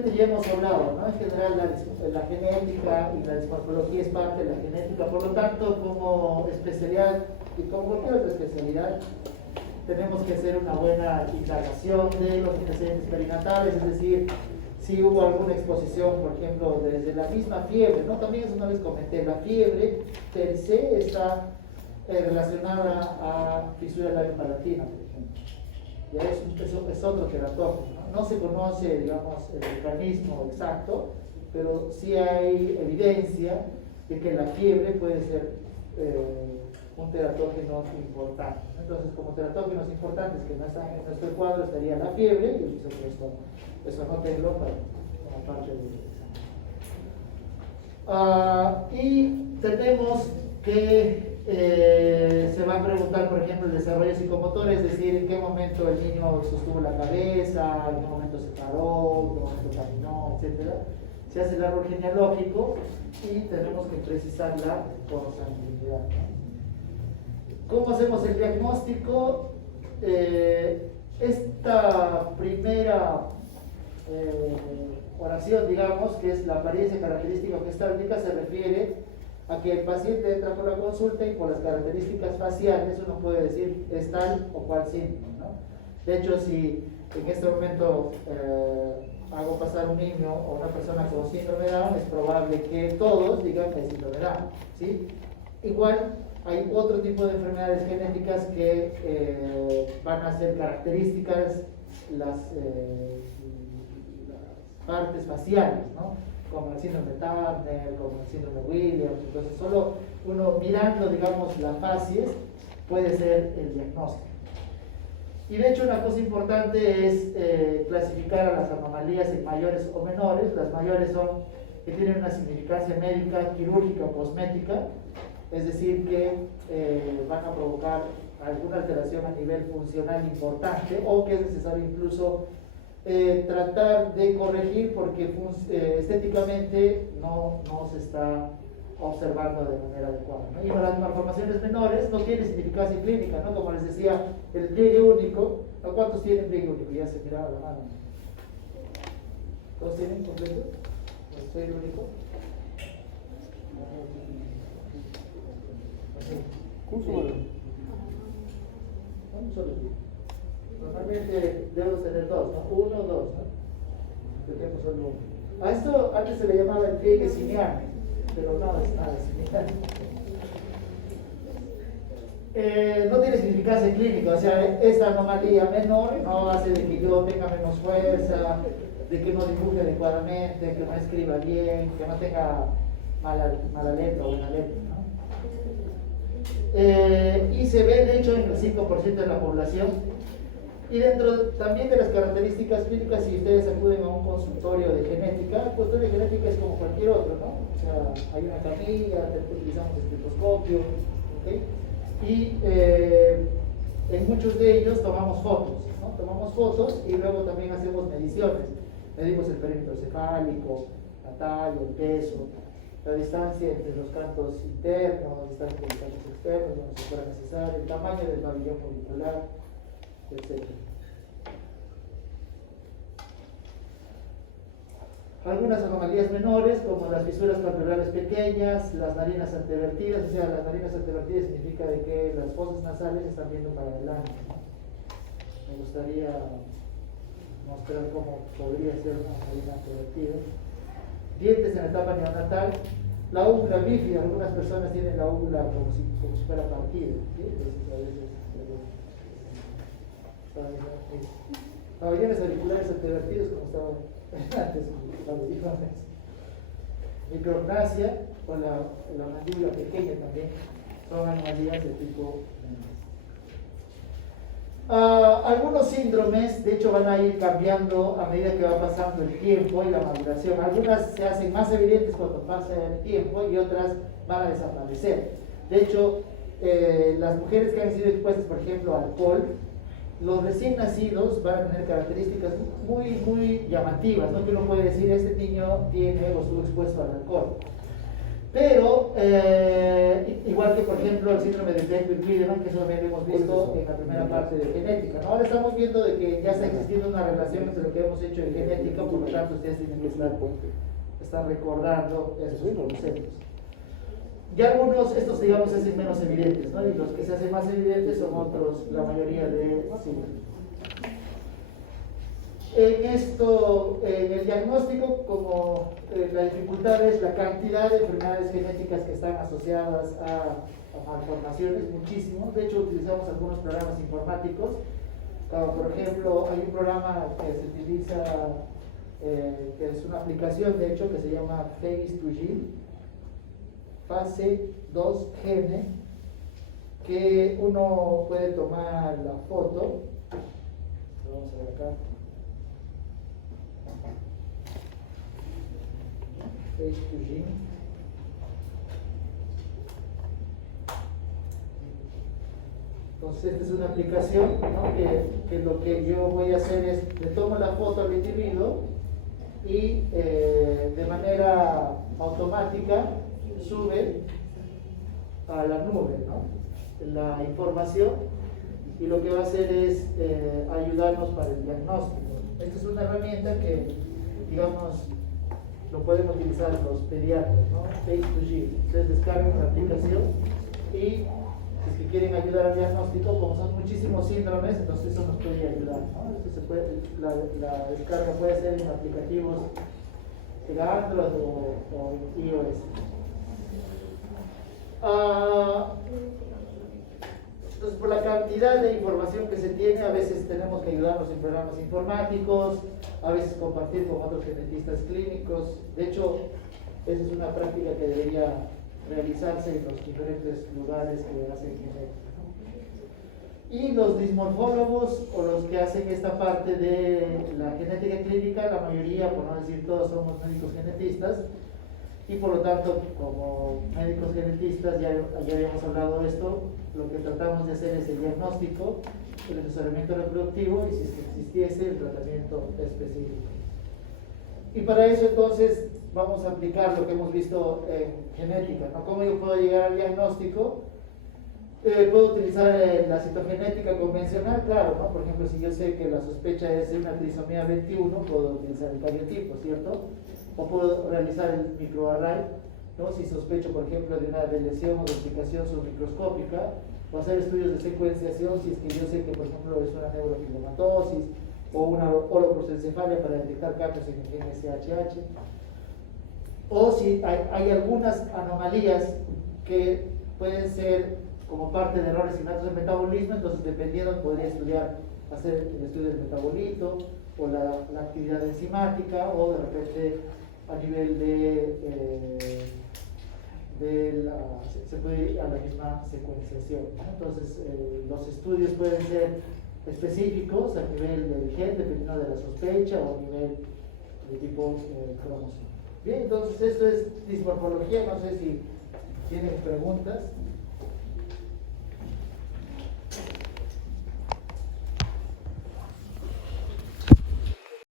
generalmente ya hemos hablado, ¿no? En general la genética y la dismorfología es parte de la genética, por lo tanto, como especialidad y como cualquier otra especialidad, tenemos que hacer una buena indagación de los antecedentes perinatales, es decir, si hubo alguna exposición, por ejemplo, desde la misma fiebre, ¿no? También eso una vez comenté, la fiebre per se está relacionada a fisura labiopalatina, por ejemplo. Ya es otro teratógeno, ¿no? No se conoce, digamos, el mecanismo exacto, pero sí hay evidencia de que la fiebre puede ser un teratógeno importante. Entonces, como teratógenos importantes que no están en nuestro cuadro estaría la fiebre, y eso anótenlo como parte del examen. Y tenemos que se va a preguntar, por ejemplo, el desarrollo psicomotor, es decir, en qué momento el niño sostuvo la cabeza, en qué momento se paró, en qué momento caminó, etc. Se hace el árbol genealógico y tenemos que precisar la consanguinidad, ¿no? ¿Cómo hacemos el diagnóstico? Esta primera oración, digamos, que es la apariencia característica o gestáltica, se refiere a que el paciente entra por la consulta y por las características faciales uno puede decir es tal o cual síntoma, ¿no? De hecho, si en este momento hago pasar un niño o una persona con síndrome de Down, es probable que todos digan que es síndrome de Down, ¿sí? Igual hay otro tipo de enfermedades genéticas que van a ser características las partes faciales, ¿no? Como el síndrome de Turner, como el síndrome de Williams. Entonces, solo uno mirando, digamos, la facies puede ser el diagnóstico. Y de hecho, una cosa importante es clasificar a las anomalías en mayores o menores. Las mayores son que tienen una significancia médica, quirúrgica o cosmética, es decir, que van a provocar alguna alteración a nivel funcional importante o que es necesario incluso tratar de corregir porque estéticamente no se está observando de manera adecuada, ¿no? Y para las malformaciones menores no tiene significancia clínica, ¿no? Como les decía, el pliegue único, ¿a cuántos tienen pliegue único? Ya se miraba la mano. ¿Todos tienen completo? ¿No soy el único? ¿Cómo se llama? Un solo pliegue. Normalmente debemos tener dos, ¿no? Uno o dos, ¿no? Yo tengo solo uno. A esto antes se le llamaba el pliegue simiane, pero no es nada similar. No tiene significancia clínica, o sea, esta anomalía menor no hace de que yo tenga menos fuerza, de que no dibuje adecuadamente, que no escriba bien, que no tenga mala letra o buena letra, ¿no? Y se ve de hecho en el 5% de la población. Y dentro también de las características clínicas, si ustedes acuden a un consultorio de genética, el consultorio de genética es como cualquier otro, ¿no? O sea, hay una camilla, utilizamos estetoscopio, ¿okay? Y en muchos de ellos tomamos fotos, ¿no? Tomamos fotos y luego también hacemos mediciones. Medimos el perímetro cefálico, la talla, el peso, la distancia entre los cantos internos, la distancia entre los cantos externos, donde se fuera necesario, el tamaño del pabellón folicular, etc. Algunas anomalías menores, como las fisuras palpebrales pequeñas, las narinas antevertidas, o sea, las narinas antevertidas significa de que las fosas nasales están viendo para adelante, ¿no? Me gustaría mostrar cómo podría ser una narina antevertida. Dientes en la etapa neonatal, la úvula bífida, algunas personas tienen la úvula como si fuera partida, ¿sí? Entonces a veces pabellones auriculares antevertidos, como estaba antes, pabellones. Micrognasia o la mandíbula pequeña también son anomalías de tipo. Algunos síndromes, de hecho, van a ir cambiando a medida que va pasando el tiempo y la maduración. Algunas se hacen más evidentes cuando pasa el tiempo y otras van a desaparecer. De hecho, las mujeres que han sido expuestas, por ejemplo, al alcohol, los recién nacidos van a tener características muy llamativas, ¿no? Que uno puede decir, este niño tiene o estuvo expuesto al alcohol. Pero, igual que por ejemplo el síndrome de Bechdel-Wiedemann, que eso también lo hemos visto en la primera parte de genética, ¿no? Ahora estamos viendo de que ya está existiendo una relación entre lo que hemos hecho en genética, por lo tanto ustedes tienen que estar recordando esos conceptos. Ya algunos, estos digamos, se hacen menos evidentes, ¿no? Y los que se hacen más evidentes son otros, la mayoría de síndromes. En esto, en el diagnóstico, como la dificultad es la cantidad de enfermedades genéticas que están asociadas a malformaciones, muchísimo. De hecho, utilizamos algunos programas informáticos. Como por ejemplo, hay un programa que se utiliza, que es una aplicación, de hecho, que se llama Face2Gene, Fase 2 Gene, que uno puede tomar la foto. Vamos a ver acá. Face2Gene. Entonces esta es una aplicación, ¿no? que lo que yo voy a hacer es, le tomo la foto al individuo y de manera automática sube a la nube, ¿no? La información, y lo que va a hacer es ayudarnos para el diagnóstico. Esta es una herramienta que, digamos, lo pueden utilizar los pediatras, ¿no? Face2Gene. Ustedes descargan la aplicación y si es que quieren ayudar al diagnóstico, como son muchísimos síndromes, entonces eso nos puede ayudar, ¿no? Esto se puede, la descarga puede ser en aplicativos de Android o iOS. Entonces, por la cantidad de información que se tiene, a veces tenemos que ayudarnos en programas informáticos, a veces compartir con otros genetistas clínicos. De hecho, esa es una práctica que debería realizarse en los diferentes lugares que hacen genética. Y los dismorfólogos, o los que hacen esta parte de la genética clínica, la mayoría, por no decir todos, somos médicos genetistas. Y por lo tanto, como médicos genetistas, ya habíamos hablado de esto, lo que tratamos de hacer es el diagnóstico, el asesoramiento reproductivo y si existiese el tratamiento específico. Y para eso entonces vamos a aplicar lo que hemos visto en genética, ¿no? ¿Cómo yo puedo llegar al diagnóstico? Puedo utilizar la citogenética convencional, claro, ¿no? Por ejemplo, si yo sé que la sospecha es de una trisomía 21, puedo utilizar el cariotipo, ¿cierto? O puedo realizar el microarray, ¿no? Si sospecho, por ejemplo, de una lesión o duplicación submicroscópica, o hacer estudios de secuenciación si es que yo sé que, por ejemplo, es una neurofibromatosis o una holoprosencefalia para detectar cambios en el gen SHH. O si hay algunas anomalías que pueden ser como parte de errores innatos del metabolismo, entonces dependiendo podría hacer el estudio del metabolito o la actividad enzimática, o de repente a nivel se puede ir a la misma secuenciación, ¿no? Entonces los estudios pueden ser específicos a nivel del gen, dependiendo de la sospecha, o a nivel de tipo cromosoma. Bien, entonces esto es dismorfología. No sé si tienen preguntas.